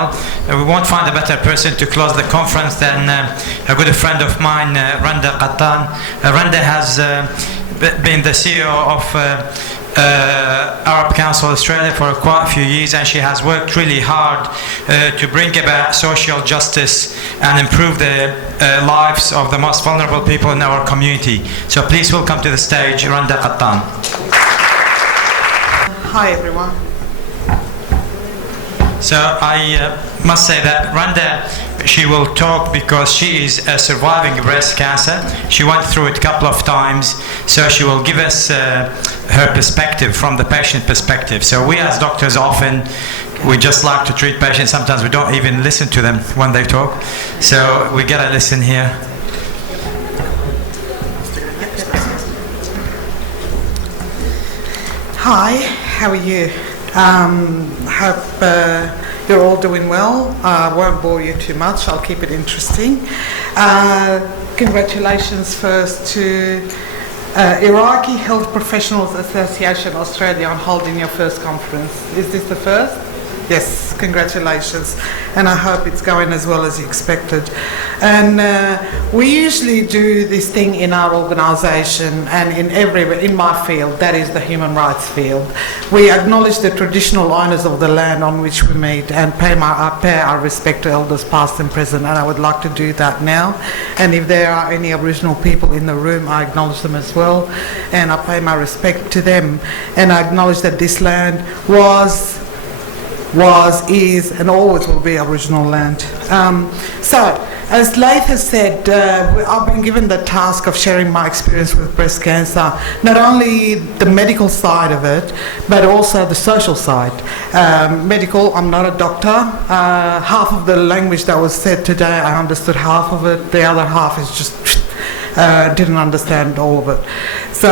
panel. We won't find a better person to close the conference than a good friend of mine, Randa Katan. Randa has been the CEO of Arab Council Australia for quite a few years, and she has worked really hard to bring about social justice and improve the lives of the most vulnerable people in our community. So please welcome to the stage Randa Katan. Hi everyone. So I must say that Randa, she will talk because she is surviving breast cancer. She went through it a couple of times, so she will give us her perspective from the patient perspective. So we as doctors often, we just like to treat patients. Sometimes we don't even listen to them when they talk. So we gotta listen here. Hi, how are you? Hope you're all doing well. I won't bore you too much, I'll keep it interesting. Congratulations first to Iraqi Health Professionals Association Australia on holding your first conference. Is this the first? Yes, congratulations, and I hope it's going as well as you expected. And we usually do this thing in our organisation and in my field, that is the human rights field. We acknowledge the traditional owners of the land on which we meet and pay our respect to elders past and present, and I would like to do that now. And if there are any Aboriginal people in the room, I acknowledge them as well, and I pay my respect to them, and I acknowledge that this land was, is, and always will be Aboriginal land. So, as Laith has said, I've been given the task of sharing my experience with breast cancer, not only the medical side of it, but also the social side. Medical, I'm not a doctor. Half of the language that was said today, I understood half of it. The other half is just didn't understand all of it. So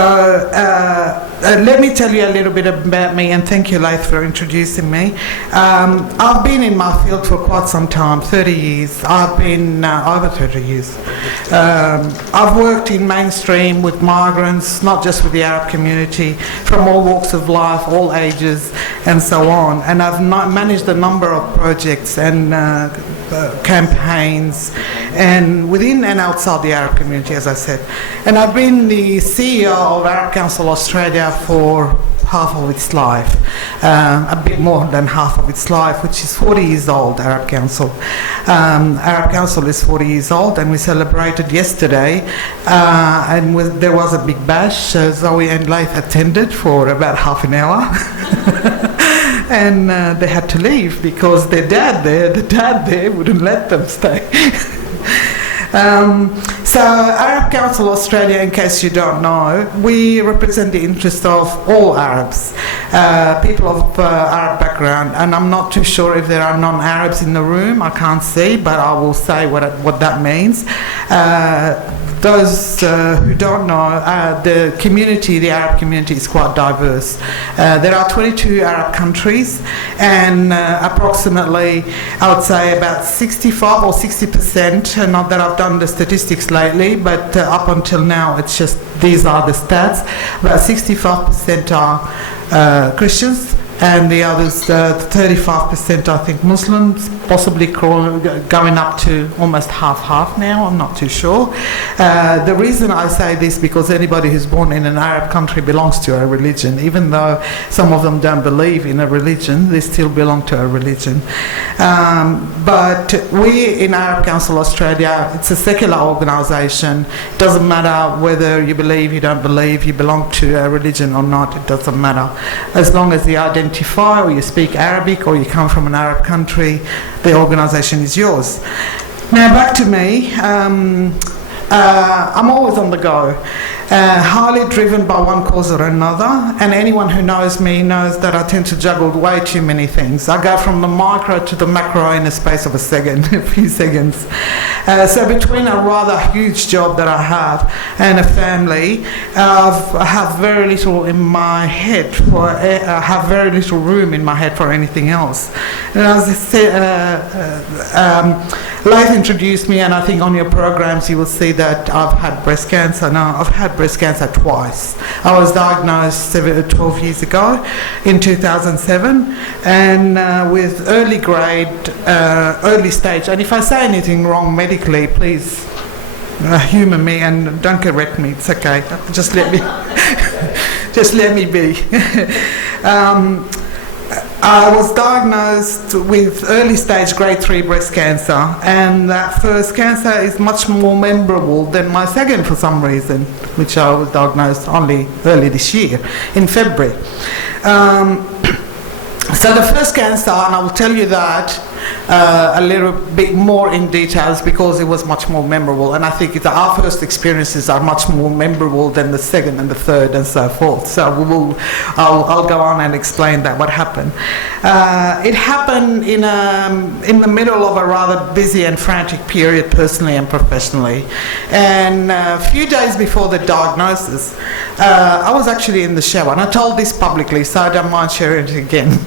let me tell you a little bit about me, and thank you, Laith, for introducing me. I've been in my field for quite some time, 30 years. I've been over 30 years. I've worked in mainstream with migrants, not just with the Arab community, from all walks of life, all ages, and so on. And I've managed a number of projects and campaigns, and within and outside the Arab community, as I said. And I've been the CEO of Arab Council Australia for half of its life, a bit more than half of its life, which is 40 years old, Arab Council. Arab Council is 40 years old, and we celebrated yesterday, and there was a big bash. Zoe and Laith attended for about half an hour. And they had to leave because the dad there wouldn't let them stay. So Arab Council Australia, in case you don't know, we represent the interest of all Arabs, people of Arab background, and I'm not too sure if there are non-Arabs in the room. I can't see, but I will say what that means. Those who don't know, the Arab community is quite diverse. There are 22 Arab countries, and approximately, I would say about 65 or 60%, not that I've done the statistics lately, but up until now, it's just, these are the stats. About 65% are Christians, and the others, 35% I think Muslims, possibly going up to almost half now, I'm not too sure. The reason I say this, because anybody who's born in an Arab country belongs to a religion. Even though some of them don't believe in a religion, they still belong to a religion. But we in Arab Council Australia, it's a secular organisation. It doesn't matter whether you believe, you don't believe, you belong to a religion or not, it doesn't matter. As long as the identify or you speak Arabic or you come from an Arab country, the organisation is yours. Now back to me. I'm always on the go, highly driven by one cause or another, and anyone who knows me knows that I tend to juggle way too many things. I go from the micro to the macro in the space of a few seconds. So between a rather huge job that I have and a family, I have very little in my head I have very little room in my head for anything else. And as I said, Laith introduced me, and I think on your programs you will see that I've had breast cancer. Now, I've had breast cancer twice. I was diagnosed 12 years ago in 2007, and with early grade, early stage. And if I say anything wrong medically, please humour me and don't correct me. It's okay. Just let me, just let me be. I was diagnosed with early stage grade 3 breast cancer, and that first cancer is much more memorable than my second for some reason, which I was diagnosed only early this year, in February. So the first cancer, and I will tell you that a little bit more in details because it was much more memorable, and I think our first experiences are much more memorable than the second and the third and so forth. So I'll go on and explain that what happened. It happened in the middle of a rather busy and frantic period personally and professionally, and a few days before the diagnosis, I was actually in the shower, and I told this publicly, so I don't mind sharing it again.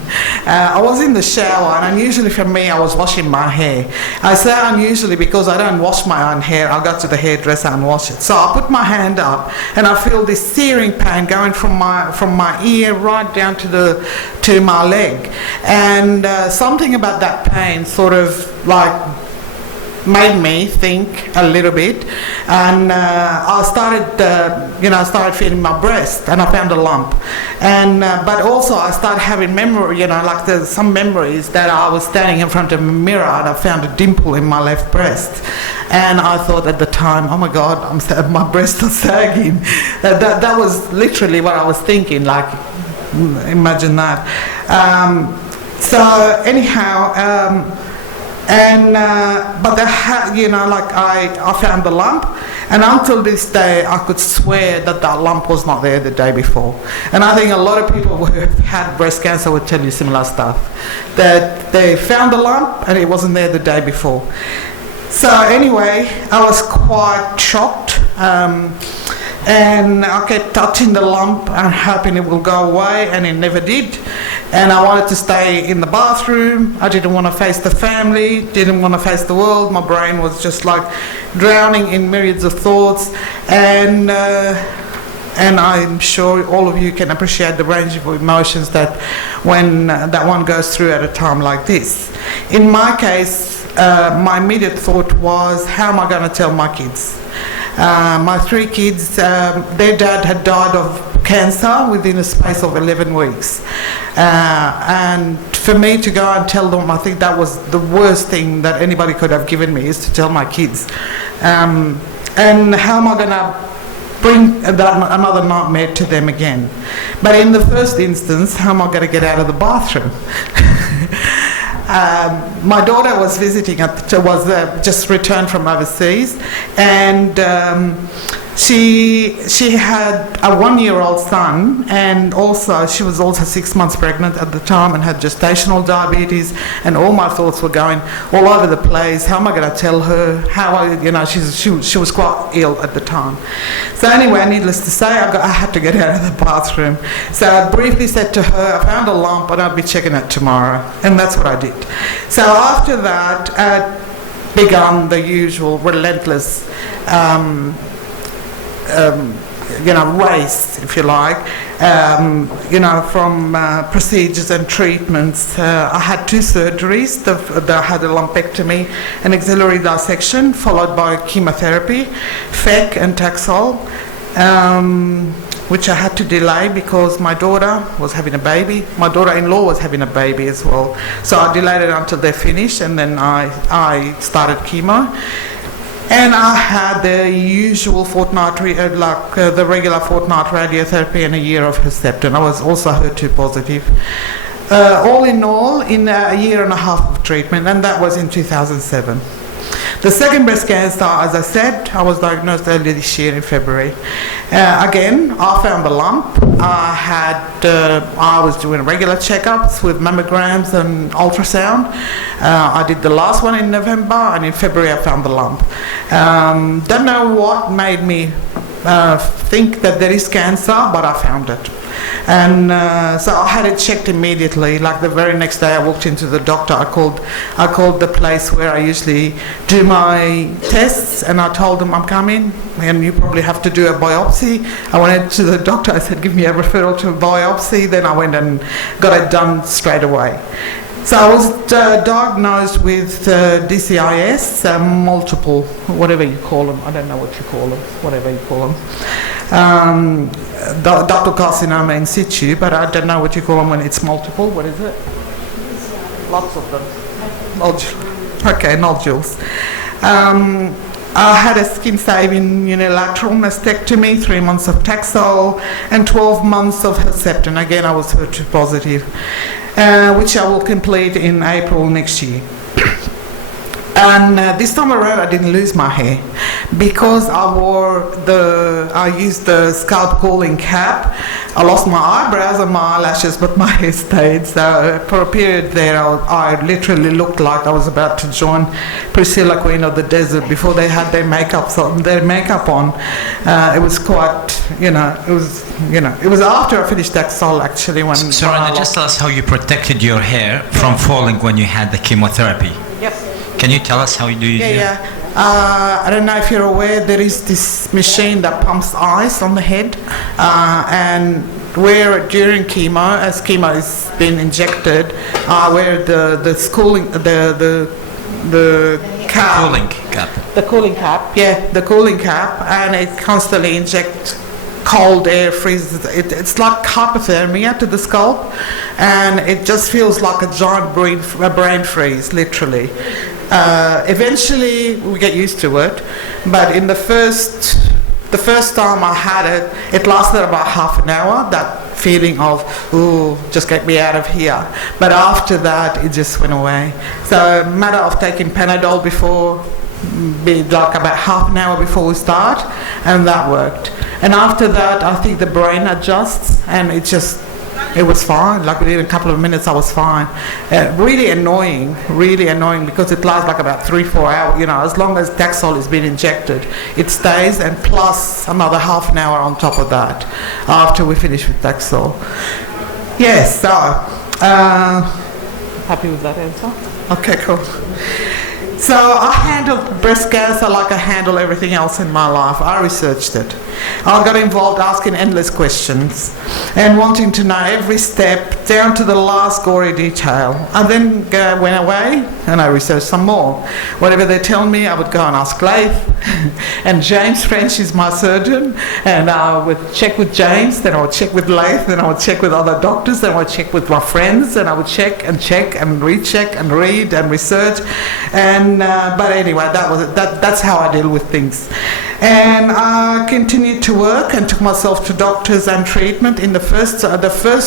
I was in the shower, and unusually for me, I was washing my hair. I say unusually because I don't wash my own hair. I'll go to the hairdresser and wash it. So I put my hand up, and I feel this searing pain going from my ear right down to my leg, and something about that pain sort of like made me think a little bit, and I started feeling my breast, and I found a lump, and but also I started having memory, like there's some memories that I was standing in front of a mirror and I found a dimple in my left breast, and I thought at the time, oh my God, my breasts are sagging. That was literally what I was thinking, like imagine that. So anyhow. But I found the lump, and until this day I could swear that lump was not there the day before. And I think a lot of people who have had breast cancer would tell you similar stuff, that they found the lump and it wasn't there the day before. So anyway, I was quite shocked, and I kept touching the lump and hoping it will go away, and it never did. And I wanted to stay in the bathroom. I didn't want to face the family, didn't want to face the world. My brain was just like drowning in myriads of thoughts, and I'm sure all of you can appreciate the range of emotions that when that one goes through at a time like this. In my case, my immediate thought was, how am I going to tell my kids? My 3 kids, their dad had died of cancer within a space of 11 weeks. And for me to go and tell them, I think that was the worst thing that anybody could have given me, is to tell my kids. And how am I going to bring another nightmare to them again? But in the first instance, how am I going to get out of the bathroom? My daughter was visiting, just returned from overseas, and she had a 1-year-old son, and also she was also 6 months pregnant at the time and had gestational diabetes, and all my thoughts were going all over the place. How am I going to tell her? She was quite ill at the time. So anyway, needless to say, I had to get out of the bathroom. So I briefly said to her, I found a lump and I'll be checking it tomorrow, and that's what I did. So after that began the usual relentless race, if you like, from procedures and treatments. I had 2 surgeries. I had a lumpectomy, an axillary dissection, followed by chemotherapy, FEC and Taxol, which I had to delay because my daughter was having a baby. My daughter-in-law was having a baby as well. So I delayed it until they finished, and then I started chemo. And I had the usual the regular fortnight radiotherapy and a year of Herceptin. I was also HER2 positive. All in all, in a year and a half of treatment, and that was in 2007. The second breast cancer, as I said, I was diagnosed earlier this year in February. Again, I found the lump. I was doing regular checkups with mammograms and ultrasound. I did the last one in November, and in February I found the lump. Don't know what made me think that there is cancer, but I found it. And so I had it checked immediately. Like the very next day I walked into the doctor. I called the place where I usually do my tests, and I told them I'm coming and you probably have to do a biopsy. I went to the doctor, I said give me a referral to a biopsy. Then I went and got it done straight away. So I was diagnosed with DCIS, multiple, whatever you call them, I don't know what you call them, whatever you call them, ductal carcinoma in situ, but I don't know what you call them when it's multiple. What is it? Lots of them. Nodules. I had a skin-saving unilateral mastectomy, 3 months of Taxol, and 12 months of Herceptin. Again, I was HER2 positive, which I will complete in April next year. And this time around, I didn't lose my hair because I used the scalp cooling cap. I lost my eyebrows and my eyelashes, but my hair stayed. So for a period there, I literally looked like I was about to join Priscilla, Queen of the Desert, before they had their makeup on. It was quite, it was after I finished Taxol actually. So Randa, just tell us how you protected your hair from falling when you had the chemotherapy. Yep. Can you tell us how you do it? Yeah. I don't know if you're aware, there is this machine that pumps ice on the head, and where during chemo, as chemo is being injected, where the cap. Cooling cap. The cooling cap, yeah, the cooling cap, and it constantly injects cold air, freezes. It's like hypothermia to the scalp, and it just feels like a giant brain freeze, literally. Eventually, we get used to it, but in the first time I had it, it lasted about half an hour, that feeling of, ooh, just get me out of here. But after that, it just went away. So, matter of taking Panadol before, like about half an hour before we start, and that worked. And after that, I think the brain adjusts, and it was fine. Like within a couple of minutes, I was fine. Really annoying, because it lasts like about 3-4 hours. As long as Taxol is being injected, it stays, and plus another half an hour on top of that after we finish with Taxol. Yes, so happy with that answer? Okay, cool. So I handled breast cancer like I handle everything else in my life. I researched it. I got involved asking endless questions and wanting to know every step down to the last gory detail. I then went away and I researched some more. Whatever they tell me, I would go and ask Leif. And James French is my surgeon, and I would check with James, then I would check with Leif, then I would check with other doctors, then I would check with my friends, and I would check and recheck and read and research. And but anyway, that was it. That's how I deal with things. And I continued to work and took myself to doctors and treatment. In the first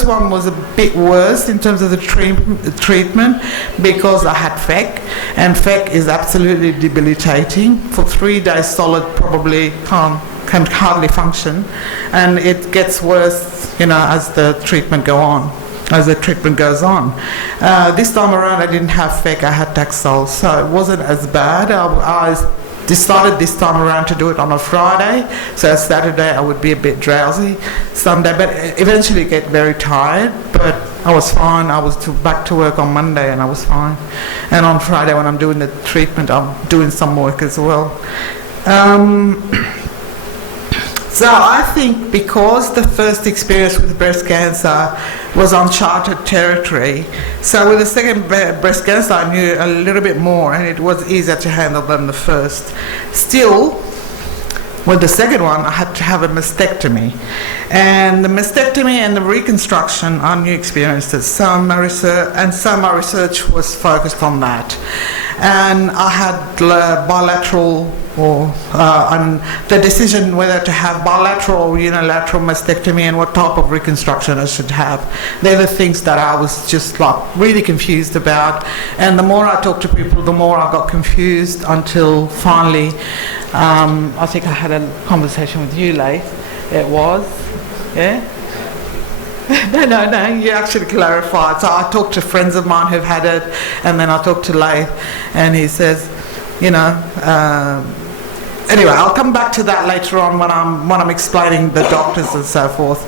one was a bit worse in terms of the treatment because I had FEC, and FEC is absolutely debilitating. For 3 days solid, probably can hardly function, and it gets worse, as the treatment goes on. This time around, I didn't have FEC, I had Taxol, so it wasn't as bad. I decided this time around to do it on a Friday, so Saturday I would be a bit drowsy, Sunday, but eventually get very tired, but I was fine. I was back to work on Monday and I was fine. And on Friday when I'm doing the treatment, I'm doing some work as well. So I think because the first experience with breast cancer was uncharted territory, so with the second breast cancer I knew a little bit more and it was easier to handle than the first. Still, with the second one, I had to have a mastectomy. And the mastectomy and the reconstruction are new experiences. Some of my research was focused on that. And I had bilateral, and the decision whether to have bilateral or unilateral mastectomy and what type of reconstruction I should have. They're the things that I was just really confused about. And the more I talked to people, the more I got confused until finally, I think I had a conversation with you, Leif. It was, yeah? No, you actually clarified. So I talked to friends of mine who've had it, and then I talked to Leif, and he says, anyway, I'll come back to that later on when I'm explaining the doctors and so forth.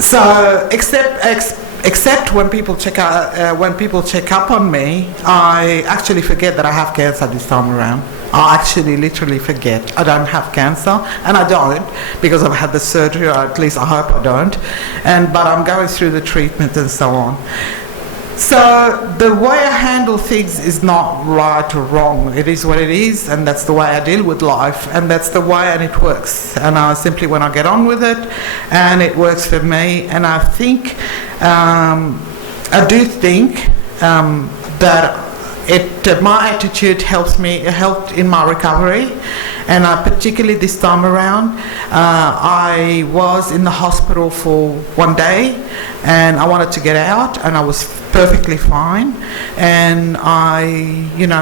So except when people check up on me, I actually forget that I have cancer this time around. I actually literally forget I don't have cancer, and I don't because I've had the surgery, or at least I hope I don't. But I'm going through the treatment and so on. So the way I handle things is not right or wrong. It is what it is, and that's the way I deal with life, and that's the way, and it works. And I simply want to get on with it, and it works for me. And I think, I do think that my attitude helped in my recovery, and particularly this time around, I was in the hospital for one day, and I wanted to get out, and I was perfectly fine, and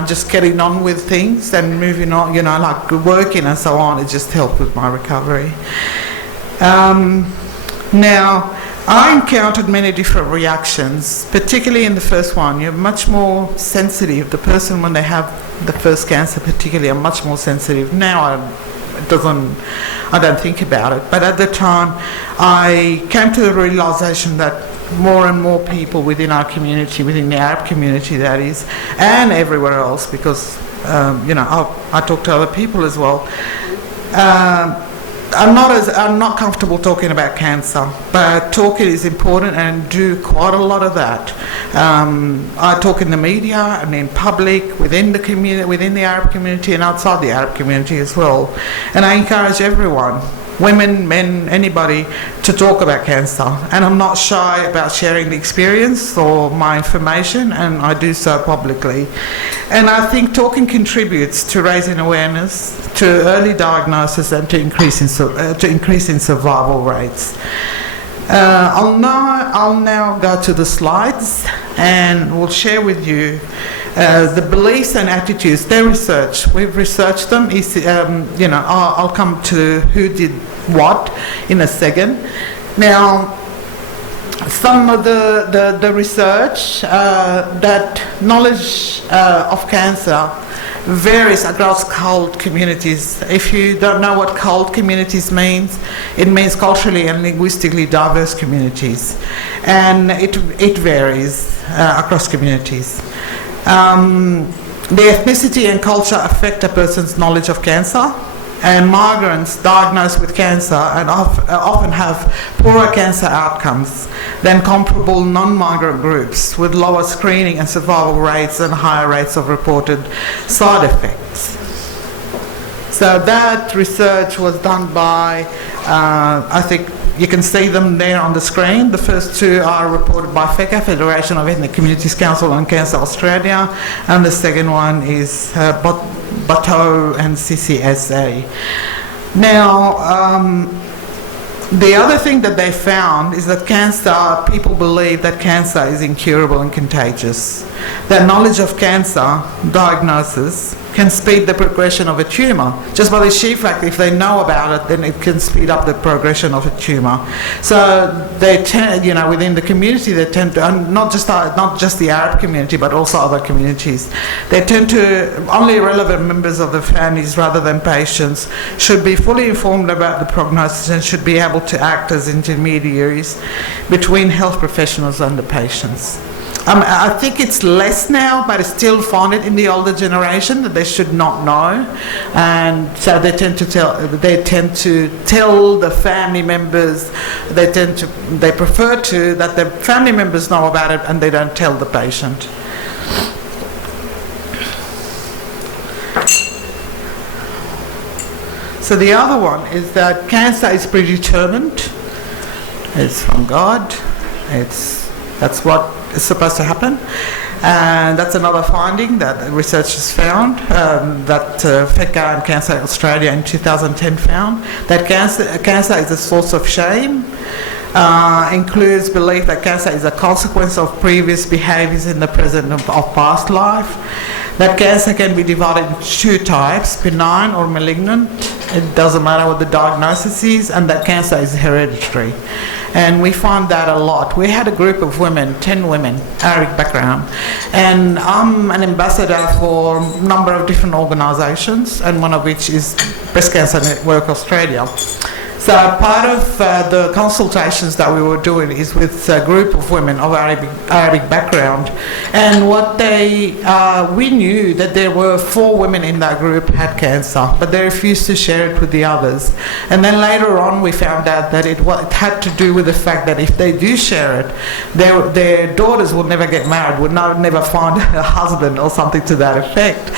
just getting on with things and moving on, like working and so on. It just helped with my recovery. Now, I encountered many different reactions, particularly in the first one. You're much more sensitive. The person, when they have the first cancer particularly, are much more sensitive. Now I don't think about it. But at the time, I came to the realisation that more and more people within our community, within the Arab community that is, and everywhere else, because, I talk to other people as well, I'm not comfortable talking about cancer, but talking is important, and do quite a lot of that. I talk in the media and in public, within the community, within the Arab community, and outside the Arab community as well. And I encourage everyone, women, men, anybody, to talk about cancer. And I'm not shy about sharing the experience or my information, and I do so publicly. And I think talking contributes to raising awareness, to early diagnosis, and to increase in survival rates. I'll now go to the slides, and we'll share with you the beliefs and attitudes. They're research. We've researched them. I'll come to who did what in a second. Now, some of the research, that knowledge of cancer varies across cult communities. If you don't know what cult communities means, it means culturally and linguistically diverse communities, and it varies across communities. The ethnicity and culture affect a person's knowledge of cancer, and migrants diagnosed with cancer and often have poorer cancer outcomes than comparable non-migrant groups, with lower screening and survival rates and higher rates of reported side effects. So that research was done by, I think you can see them there on the screen. The first two are reported by FECA, Federation of Ethnic Communities Council on Cancer Australia, and the second one is Bateau and CCSA. Now, the other thing that they found is that people believe that cancer is incurable and contagious. That knowledge of cancer diagnosis can speed the progression of a tumour. Just by the sheer fact, if they know about it, then it can speed up the progression of a tumour. So they tend, within the community, they tend to, and not just the Arab community, but also other communities, they tend to, only relevant members of the families rather than patients should be fully informed about the prognosis and should be able to act as intermediaries between health professionals and the patients. I think it's less now, but I still find it in the older generation that they should not know, and so they tend to tell the family members. They prefer to that the family members know about it, and they don't tell the patient. So the other one is that cancer is predetermined. It's from God. That's what is supposed to happen, and that's another finding that researchers found, that FECA and Cancer Australia in 2010 found, that cancer is a source of shame, includes belief that cancer is a consequence of previous behaviours in the present of past life, that cancer can be divided into two types, benign or malignant. It doesn't matter what the diagnosis is, and that cancer is hereditary. and we find that a lot. We had a group of women, 10 women, Arabic background, and I'm an ambassador for a number of different organisations, and one of which is Breast Cancer Network Australia. So part of the consultations that we were doing is with a group of women of Arabic background, and what we knew that there were 4 women in that group had cancer, but they refused to share it with the others. And then later on we found out that it had to do with the fact that if they do share it, their daughters will never get married, would never find a husband or something to that effect.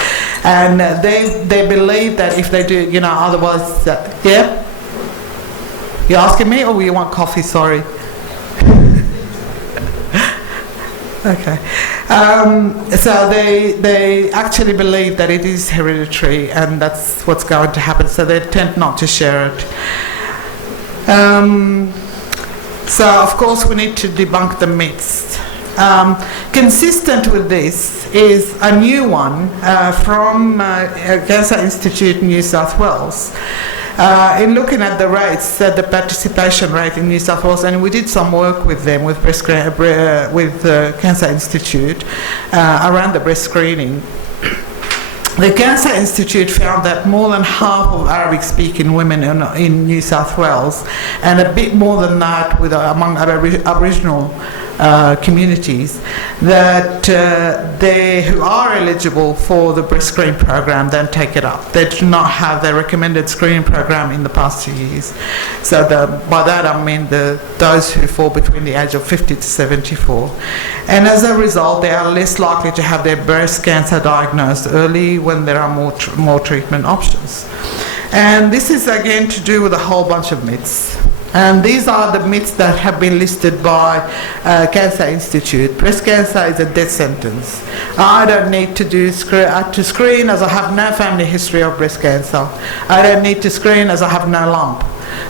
And they believe that if they do, otherwise, yeah? You asking me, or you want coffee? Sorry. Okay. So they actually believe that it is hereditary, and that's what's going to happen. So they tend not to share it. So of course we need to debunk the myths. Consistent with this is a new one from Cancer Institute New South Wales. In looking at the rates, the participation rate in New South Wales, and we did some work with them, with Cancer Institute, around the breast screening. The Cancer Institute found that more than half of Arabic-speaking women in New South Wales, and a bit more than that among Aboriginal communities, that they who are eligible for the breast screen program then take it up. They do not have their recommended screening program in the past 2 years. So by that I mean those who fall between the age of 50 to 74. And as a result, they are less likely to have their breast cancer diagnosed early when there are more treatment options. And this is again to do with a whole bunch of myths. And these are the myths that have been listed by Cancer Institute. Breast cancer is a death sentence. I don't need to screen as I have no family history of breast cancer. I don't need to screen as I have no lump.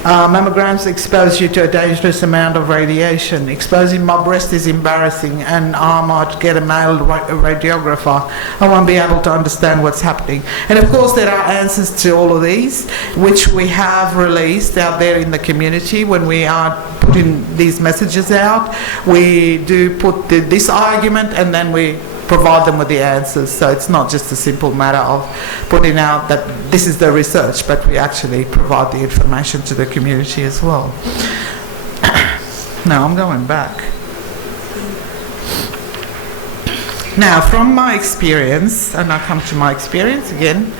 Mammograms expose you to a dangerous amount of radiation. Exposing my breast is embarrassing, and I might get a male radiographer. I won't be able to understand what's happening. And of course there are answers to all of these, which we have released out there in the community. When we are putting these messages out, we do put this argument, and then we provide them with the answers. So it's not just a simple matter of putting out that this is the research, but we actually provide the information to the community as well. Now I'm going back. Now, from my experience, and I come to my experience again,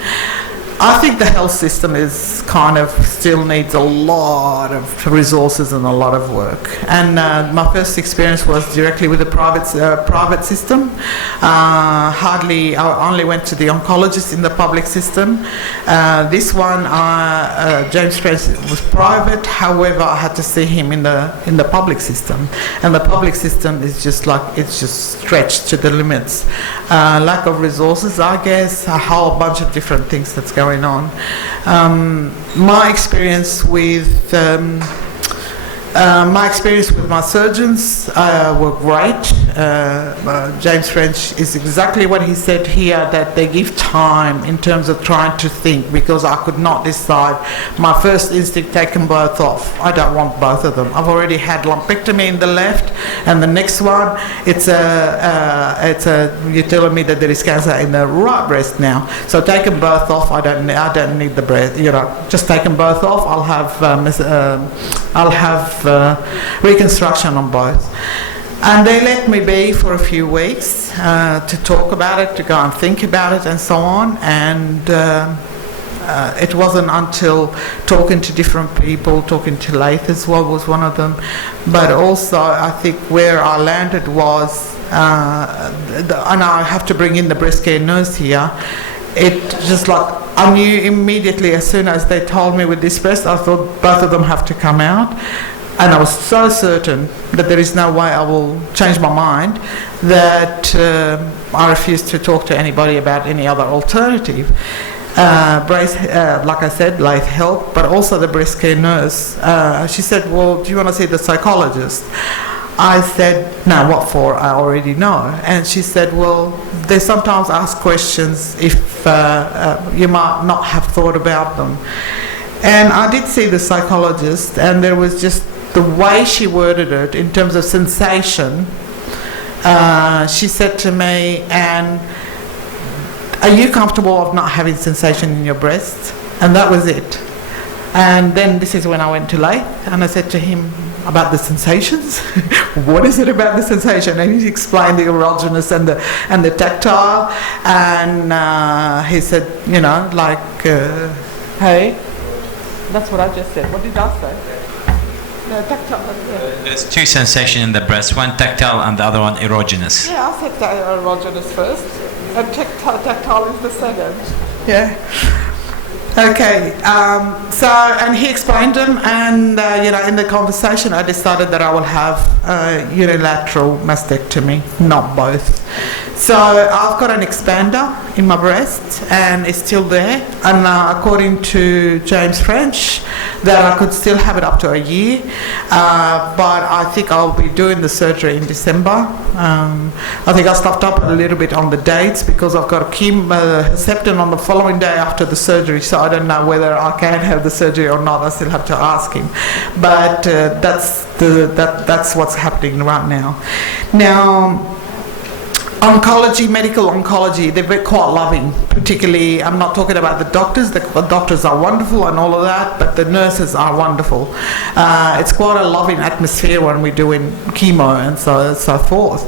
I think the health system is kind of still needs a lot of resources and a lot of work. And my first experience was directly with the private system. I only went to the oncologist in the public system. This one, James French, was private. However, I had to see him in the public system, and the public system is just stretched to the limits. Lack of resources, I guess, a whole bunch of different things that's going on. My experience with my surgeons were great. James French is exactly what he said here, that they give time in terms of trying to think, because I could not decide. My first instinct, take them both off. I don't want both of them. I've already had lumpectomy in the left, and the next one, you're telling me that there is cancer in the right breast now. So take them both off. I don't need the breast. Just take them both off. I'll have reconstruction on both. And they let me be for a few weeks to talk about it, to go and think about it and so on. And it wasn't until talking to different people, talking to Laith as well was one of them, but also I think where I landed was, and I have to bring in the breast care nurse here, it just like, I knew immediately as soon as they told me with this breast, I thought both of them have to come out. And I was so certain that there is no way I will change my mind that I refused to talk to anybody about any other alternative. Like I said, Laith helped, but also the breast care nurse. She said, well, do you want to see the psychologist? I said, no, what for? I already know. And she said, well, they sometimes ask questions if you might not have thought about them. And I did see the psychologist, and there was just the way she worded it in terms of sensation, she said to me, "And are you comfortable of not having sensation in your breasts?" And that was it. And then this is when I went to Leith, and I said to him about the sensations. What is it about the sensation? And he explained the erogenous and the tactile. And he said, you know, like, hey, that's what I just said. What did I say? The tactile. Yeah. There's two sensations in the breast, one tactile and the other one erogenous. Yeah, I said erogenous first, and tactile is the second. Yeah. Okay, so, and he explained them, and, you know, in the conversation I decided that I will have unilateral mastectomy, not both. So I've got an expander in my breast, and it's still there, and according to James French, that I could still have it up to a year, but I think I'll be doing the surgery in December. I think I stuffed up a little bit on the dates because I've got a Herceptin on the following day after the surgery, so I don't know whether I can have the surgery or not. I still have to ask him. But that's what's happening right now. Now, oncology, medical oncology, they're quite loving. Particularly, I'm not talking about the doctors. The doctors are wonderful and all of that, but the nurses are wonderful. It's quite a loving atmosphere when we're doing chemo and so forth.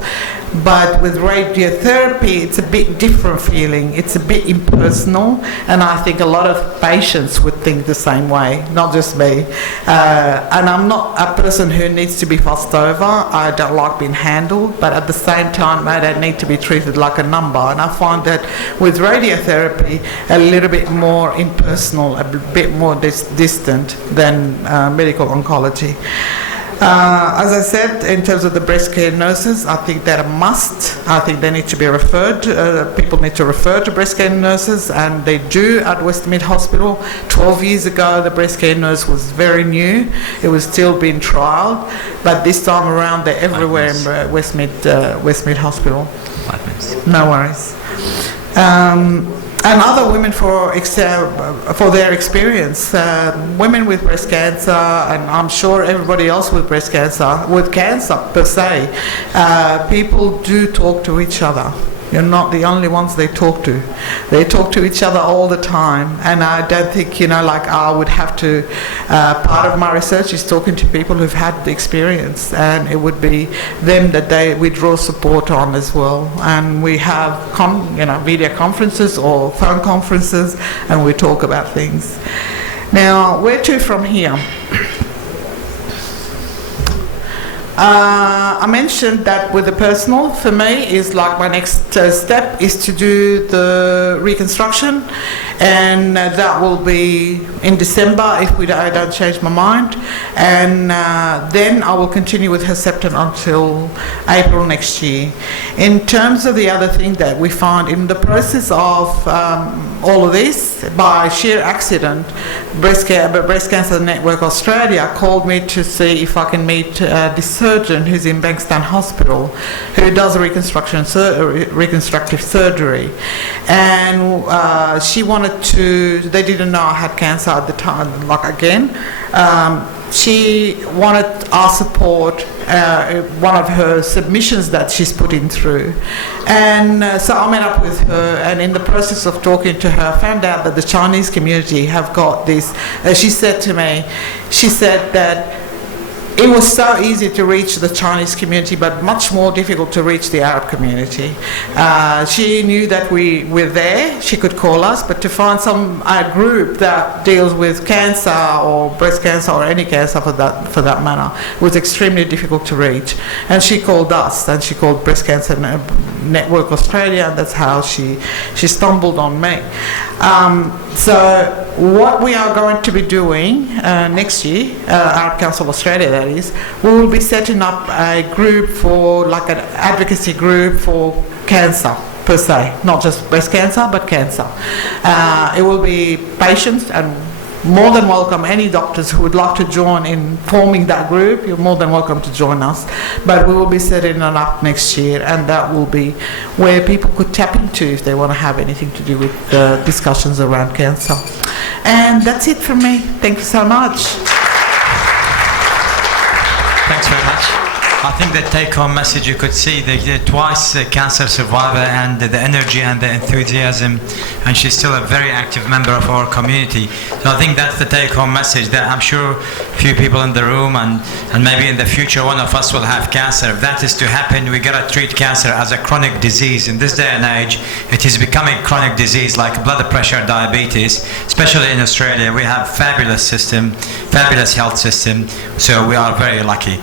But with radiotherapy, it's a bit different feeling. It's a bit impersonal, and I think a lot of patients would think the same way, not just me. And I'm not a person who needs to be fussed over. I don't like being handled, but at the same time, I don't need to be treated like a number. And I find that with radiotherapy, a little bit more impersonal, a bit more distant than medical oncology. As I said, in terms of the breast care nurses, I think they're a must. I think they need to be referred. People need to refer to breast care nurses, and they do at Westmead Hospital. 12 years ago, the breast care nurse was very new. It was still being trialled, but this time around, they're everywhere in Westmead Hospital. 5 minutes. No worries. And other women for their experience, women with breast cancer, and I'm sure everybody else with breast cancer, with cancer per se, people do talk to each other. You're not the only ones they talk to. They talk to each other all the time, and I don't think, you know, like I would have to, part of my research is talking to people who've had the experience, and it would be them that we draw support on as well. And we have video conferences or phone conferences, and we talk about things. Now, where to from here? I mentioned that with the personal, for me, is like my next step is to do the reconstruction, and that will be in December if I don't change my mind, and then I will continue with Herceptin until April next year. In terms of the other thing that we find in the process of all of this, by sheer accident, Breast Cancer Network Australia called me to see if I can meet this surgeon who's in Bankstown Hospital, who does reconstructive surgery, and she wanted to. They didn't know I had cancer at the time. Like again, she wanted our support. One of her submissions that she's putting through, and so I met up with her, and in the process of talking to her, I found out that the Chinese community have got this. She said to me, she said that it was so easy to reach the Chinese community, but much more difficult to reach the Arab community. She knew that we were there, she could call us, but to find some group that deals with cancer or breast cancer or any cancer for that matter was extremely difficult to reach. And she called us, and she called Breast Cancer Network Australia, and that's how she stumbled on me. So what we are going to be doing next year, Arab Council Australia that is, we will be setting up a group for, like an advocacy group for cancer per se, not just breast cancer but cancer. It will be patients, and more than welcome any doctors who would like to join in forming that group. You're more than welcome to join us, but we will be setting it up next year, and that will be where people could tap into if they want to have anything to do with the discussions around cancer. And that's it from me. Thank you so much. I think the take-home message you could see, the twice cancer survivor, and the energy and the enthusiasm, and she's still a very active member of our community. So I think that's the take-home message, that I'm sure few people in the room and maybe in the future one of us will have cancer. If that is to happen, we gotta treat cancer as a chronic disease. In this day and age, it is becoming chronic disease like blood pressure, diabetes, especially in Australia. We have fabulous system, fabulous health system, so we are very lucky.